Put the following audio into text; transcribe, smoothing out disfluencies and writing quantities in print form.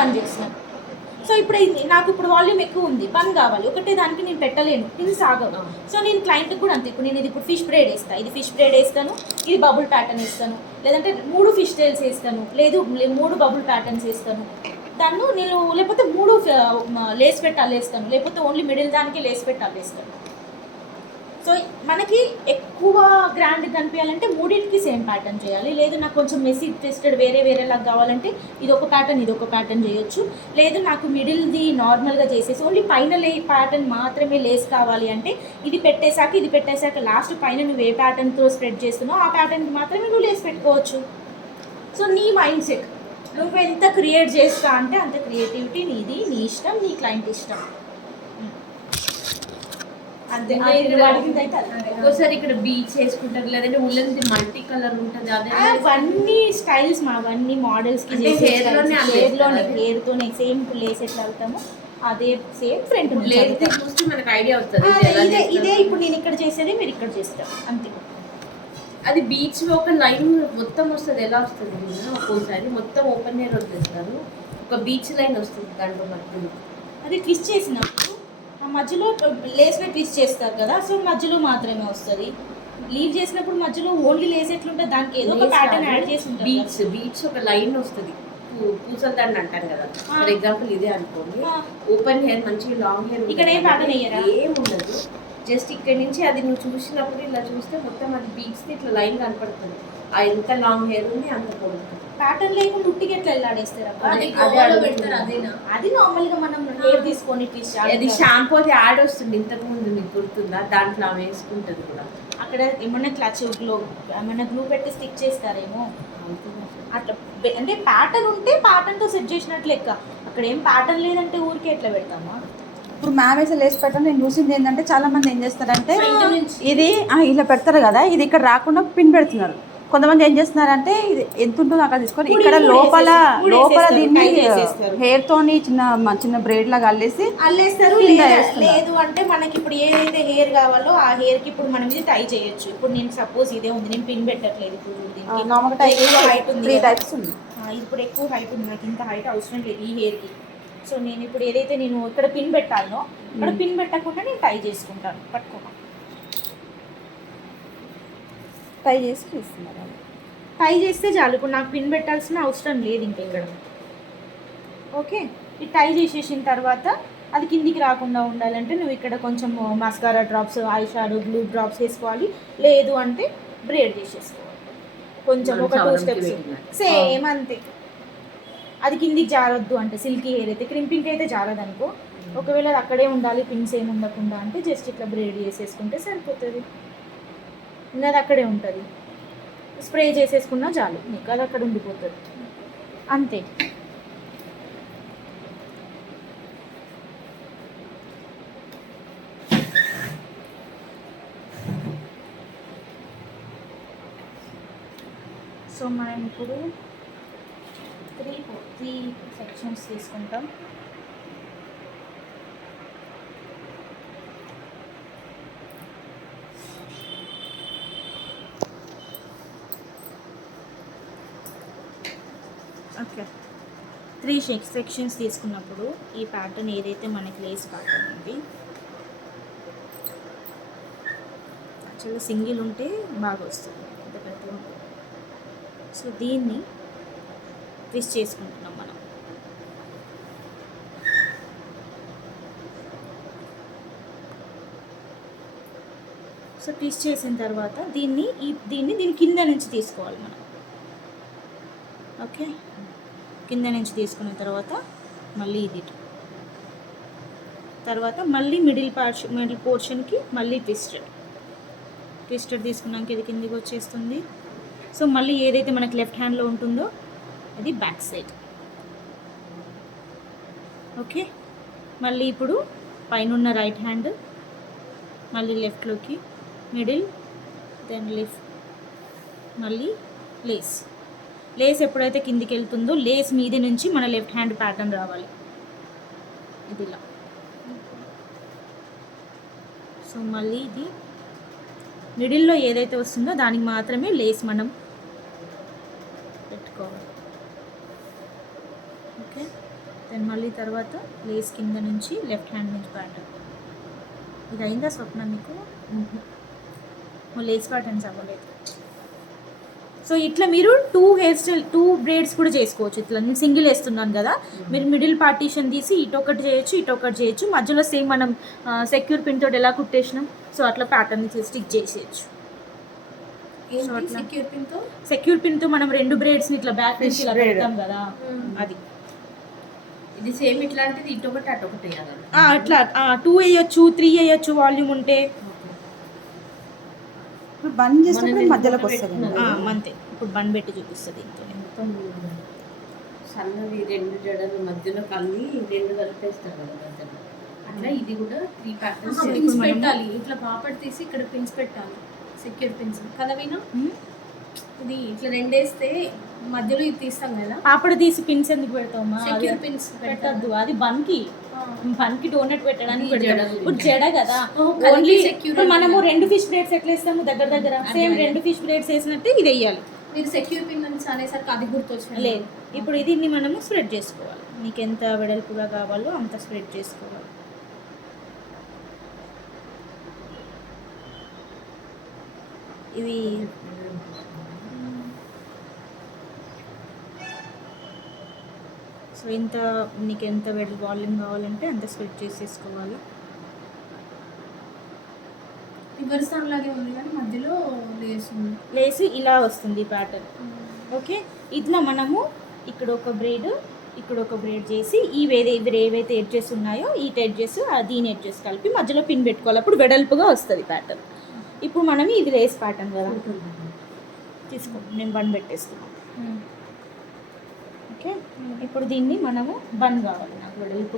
బంద్ చేస్తున్నాను. సో ఇప్పుడు నాకు ఇప్పుడు వాల్యూమ్ ఎక్కువ ఉంది, బంద్ కావాలి, ఒకటే దానికి నేను పెట్టలేను, పిన్స్ ఆగవు. సో నేను క్లయింట్కి కూడా అంతే, ఇప్పుడు నేను ఇది ఇప్పుడు ఫిష్ బ్రేడ్ వేస్తాను, ఇది ఫిష్ బ్రేడ్ వేస్తాను, ఇది బబుల్ ప్యాటర్న్ వేస్తాను, లేదంటే 3 ఫిష్ టైల్స్ వేస్తాను, లేదు 3 బబుల్ ప్యాటర్న్స్ వేస్తాను, దాన్ని నేను లేకపోతే 3 లేస్ పెట్టాలి వేస్తాను, లేకపోతే ఓన్లీ మిడిల్ దానికి లేస్ పెట్టాలి వేస్తాను. సో మనకి ఎక్కువ గ్రాండ్ కనిపించాలంటే మూడింటికి సేమ్ ప్యాటర్న్ చేయాలి, లేదు నాకు కొంచెం మెస్సీ ట్విస్టెడ్ వేరేలాగా కావాలంటే ఇది ఒక ప్యాటర్న్ ఇది ఒక ప్యాటర్న్ చేయొచ్చు, లేదు నాకు మిడిల్ది నార్మల్గా చేసేసి ఓన్లీ పైన ప్యాటర్న్ మాత్రమే లేస్ కావాలి అంటే ఇది పెట్టేశాక లాస్ట్ పైన నువ్వు ఏ ప్యాటర్న్తో స్ప్రెడ్ చేస్తున్నావు ఆ ప్యాటర్న్కి మాత్రమే నువ్వు లేస్ పెట్టుకోవచ్చు. సో నీ మైండ్ సెట్, నువ్వు ఎంత క్రియేట్ చేస్తా అంటే అంత క్రియేటివిటీ నీది, నీ ఇష్టం, నీ క్లయింట్ ఇష్టం. ఒక్కోసారి ఇక్కడ బీచ్ వేసుకుంటారు, లేదంటే ఉల్లెన్ది మల్టీ కలర్ ఉంటుంది, అదే అవన్నీ స్టైల్స్ అవన్నీ మోడల్స్కి హెయిర్తోనే సేమ్ లేస్ ఎట్లా వెళ్తామో అదే సేమ్ ఫ్రంట్ చూస్తే మనకు ఐడియా వస్తుంది. ఇదే ఇప్పుడు నేను ఇక్కడ చేసేది మీరు ఇక్కడ చేస్తారు అంతే. అది బీచ్ ఒక లైన్ మొత్తం వస్తుంది, ఎలా వస్తుంది ఒక్కోసారి మొత్తం ఓపెన్ ఎయిర్ వదిలేస్తారు, ఒక బీచ్ లైన్ వస్తుంది దాంట్లో మధ్యలో. అది ట్విస్ట్ చేసినప్పుడు ఆ మధ్యలో లేస్ని ట్విస్ట్ చేస్తారు కదా, సో మధ్యలో మాత్రమే వస్తుంది. లీవ్ చేసినప్పుడు మధ్యలో ఓన్లీ లేస్ ఎట్లుంటుంది, దానికి ఏదో ఒక ప్యాటర్న్ యాడ్ చేసి ఉంటుంది. బీచ్ ఒక లైన్ వస్తుంది, పూసల దండ అంటారు కదా, ఫర్ ఎగ్జాంపుల్ ఇదే అనుకోండి, ఓపెన్ హెయిర్ మంచిగా లాంగ్ హెయిర్, ఇక్కడ ఏం ప్యాటర్న్ అయ్యారా ఏం ఉండదు, జస్ట్ ఇక్కడ నుంచి అది నువ్వు చూసినప్పుడు ఇలా చూస్తే మొత్తం అది బీచ్ ఇట్లా లైన్ కనపడుతుంది, ఎంత లాంగ్ హెయిర్ ఉంది అంత పొడుగు. ప్యాటర్న్ లేకుండా ఉట్టికి ఎట్లా వెళ్ళాడేస్తారు, అది నార్మల్ గా మనం హెయిర్ తీసుకొని అది షాంపూ అది యాడ్ వస్తుంది ఇంతకు ముందు, మీకు గుర్తుందా, దాంట్లో ఆమె వేసుకుంటుంది కూడా. అక్కడ ఏమన్నా క్లచ్ గ్లో ఏమన్నా గ్లూ పెట్టి స్టిక్ చేస్తారేమో అట్లా, అంటే ప్యాటర్న్ ఉంటే ప్యాటర్న్తో సెట్ చేసినట్లు లెక్క, అక్కడ ఏం ప్యాటర్న్ లేదంటే ఊరికే ఎట్లా పెడతామా. ఇప్పుడు మ్యామ్ వేసే లేస్ పెట్టడం నేను చూసింది ఏంటంటే చాలా మంది ఏం చేస్తారంటే ఇది ఇలా పెడతారు కదా, ఇది ఇక్కడ రాకుండా పిన్ పెడుతున్నారు. కొంతమంది ఏం చేస్తున్నారంటే ఇది ఎంత ఉంటుందో అక్కడ తీసుకొని ఇక్కడ లోపల దీన్ని హెయిర్ తోని చిన్న బ్రేడ్ లాగా అల్లేస్తారు. లేదు అంటే మనకి ఇప్పుడు ఏదైతే హెయిర్ కావాలో ఆ హెయిర్ కి ఇప్పుడు మనం ఇది టై చేయొచ్చు. ఇప్పుడు నేను సపోజ్ ఇదే ఉంది, నేను పిన్ పెట్టట్లేదు, ఇప్పుడు హైట్ ఉంది, 3 టైప్స్ ఉంది, ఇప్పుడు ఎక్కువ హైట్ ఉంది, నాకు ఇంత హైట్ అవసరం లేదు ఈ హెయిర్ కి. సో నేను ఇప్పుడు ఏదైతే నేను ఇక్కడ పిన్ పెట్టాలనో ఇక్కడ పిన్ పెట్టకుండా నేను టై చేసుకుంటాను, పట్టుకోమా టై చేసి ఇస్తున్నారు. టై చేస్తే చాలు, ఇప్పుడు నాకు పిన్ పెట్టాల్సిన అవసరం లేదు ఇంకా ఇక్కడ. ఓకే, ఈ టై చేసేసిన తర్వాత అది కిందికి రాకుండా ఉండాలంటే నువ్వు ఇక్కడ కొంచెం mascara drops, eye shadow, glue drops వేసుకోవాలి, లేదు అంటే బ్రేడ్ చేసేసుకోవాలి కొంచెం, ఒక 2 స్టెప్స్ సేమ్ అంతే. అది కిందికి జారొద్దు అంటే సిల్కీ హెయిర్ అయితే, క్రింపింగ్ అయితే జారదు అనుకో, ఒకవేళ అది అక్కడే ఉండాలి పిన్స్ ఏమి ఉండకుండా అంటే జస్ట్ ఇట్లా బ్రేడ్ చేసేసుకుంటే సరిపోతుంది, అది అక్కడే ఉంటుంది, స్ప్రే చేసేసుకున్నా చాలు నీకు, అది అక్కడ ఉండిపోతుంది అంతే. సో మనం ఇప్పుడు 3 సెక్షన్స్ తీసుకుంటాం. ఓకే, 3 సెక్షన్స్ తీసుకున్నప్పుడు ఈ ప్యాటర్న్ ఏదైతే మనకి లేస్ ప్యాటర్న్ ఉంది, యాక్చువల్గా సింగిల్ ఉంటే బాగా వస్తుంది, అంత పెద్దగా ఉంటుంది. సో దీన్ని ట్విస్ట్ చేసుకుంటున్నాం మనం. సో ట్విస్ట్ చేసిన తర్వాత దీన్ని కింద నుంచి తీసుకోవాలి మనం. ఓకే, కింద నుంచి తీసుకున్న తర్వాత మళ్ళీ ఇది తర్వాత మళ్ళీ మిడిల్ పోర్షన్కి మళ్ళీ ట్విస్టెడ్ తీసుకున్నాక ఇది కిందికి వచ్చేస్తుంది. సో మళ్ళీ ఏదైతే మనకి లెఫ్ట్ హ్యాండ్లో ఉంటుందో అది బ్యాక్ సైడ్. ఓకే, మళ్ళీ ఇప్పుడు పైన రైట్ హ్యాండ్ మళ్ళీ లెఫ్ట్లోకి, మిడిల్, దెన్ లెఫ్ట్, మళ్ళీ లేస్ ఎప్పుడైతే కిందికి వెళ్తుందో లేస్ మీది నుంచి మన లెఫ్ట్ హ్యాండ్ ప్యాటర్న్ రావాలి ఇదిలా. సో మళ్ళీ ఇది మిడిల్లో ఏదైతే వస్తుందో దానికి మాత్రమే లేస్ మనం పెట్టుకోవాలి. ఓకే, దెన్ మళ్ళీ తర్వాత లేస్ కింద నుంచి లెఫ్ట్ హ్యాండ్ నుంచి ప్యాటర్న్. ఇది అయిందా స్వప్న మీకు? లేస్ ప్యాటర్న్స్ అవ్వలేదు. సో ఇట్లా మీరు 2 బ్రేడ్స్ కూడా చేసుకోవచ్చు. ఇట్లా నేను సింగిల్ వేస్తున్నాను కదా, మీరు మిడిల్ పార్టీషన్ తీసి ఇటొకటి చేయొచ్చు, ఇటొకటి చేయొచ్చు, మధ్యలో సేమ్ మనం సెక్యూర్ పిన్ తోటి ఎలా కుట్టేసినాం సో అట్లా ప్యాటర్న్ స్టిక్ చేసేయచ్చు. సెక్యూర్ పిన్ తో మనం 2 బ్రేడ్స్ ఇట్లా బ్యాక్ నుంచి ఇలా పెడతాం కదా, అది. ఇది సేమ్ ఇట్లాంటిది ఇటొకటి అటొకటి వేయాలి. అట్లా 2 వేయచ్చు, 3 వేయచ్చు వాల్యూమ్ ఉంటే. ఇప్పుడు బంద్ చేసినప్పుడు మధ్యలోకి వస్తుంది. అంతే. ఇప్పుడు బన్ పెట్టి చూపిస్తుంది. మొత్తం సన్నవి 2 జడలు మధ్యలో కలిపి 2 కలిపేస్తారు కదా మధ్యలో. అట్లా ఇది కూడా 3 ప్యాటర్న్స్ పిన్స్ పెట్టాలి. ఇట్లా పాపడ్ తీసి ఇక్కడ పిన్స్ పెట్టాలి, సెక్యూర్ పిన్స్ కదా వీణా. ఇది ఇట్లా 2 వేస్తే మధ్యలో ఇది తీస్తాం కదా, పాపడ తీసి పిన్స్ ఎందుకు పెడతామా? సెక్యూర్ పిన్స్ పెట్టద్దు, అది బన్కి డోనట్ పెట్టడానికి ఇది పెడతాం. జడ. ఇప్పుడు జడ కదా, కలిపి ఓన్లీ secure ఇప్పుడు మనము 2 ఫిష్ బ్రేడ్స్ ఎట్లా వేస్తాము దగ్గర సేమ్ 2 ఫిష్ బ్రేడ్స్ వేసినట్టు ఇది వేయాలి. మీరు సెక్యూర్ పిన్ అనేసరికి అది గుర్తొచ్చింది. లేదు, ఇప్పుడు దీన్ని మనము స్ప్రెడ్ చేసుకోవాలి. నీకు ఎంత వెడల్పుగా కావాలో అంత స్ప్రెడ్ చేసుకోవాలి. ఇది సో ఇంత నీకు ఎంత వాల్యూమ్ కావాలంటే అంత స్ప్రెడ్ చేసేసుకోవాలి. రివర్స్ లాగే ఉంది కానీ మధ్యలో లేస్ ఉంది. లేసి ఇలా వస్తుంది ప్యాటర్న్. ఓకే, ఇట్లా మనము ఇక్కడ ఒక బ్రేడ్ చేసి ఏవైతే ఎడ్జెస్ ఉన్నాయో ఈ ఎడ్జెస్ దీని ఎడ్జెస్ కలిపి మధ్యలో పిన్ పెట్టుకోవాలి. అప్పుడు వెడల్పుగా వస్తుంది ప్యాటర్న్. ఇప్పుడు మనం ఇది లేస్ ప్యాటర్న్ కదా, తీసుకో, నేను బన్ పెట్టేస్తున్నాను. ఓకే, ఇప్పుడు దీన్ని మనము బన్ కావాలి నాకు వెడల్పు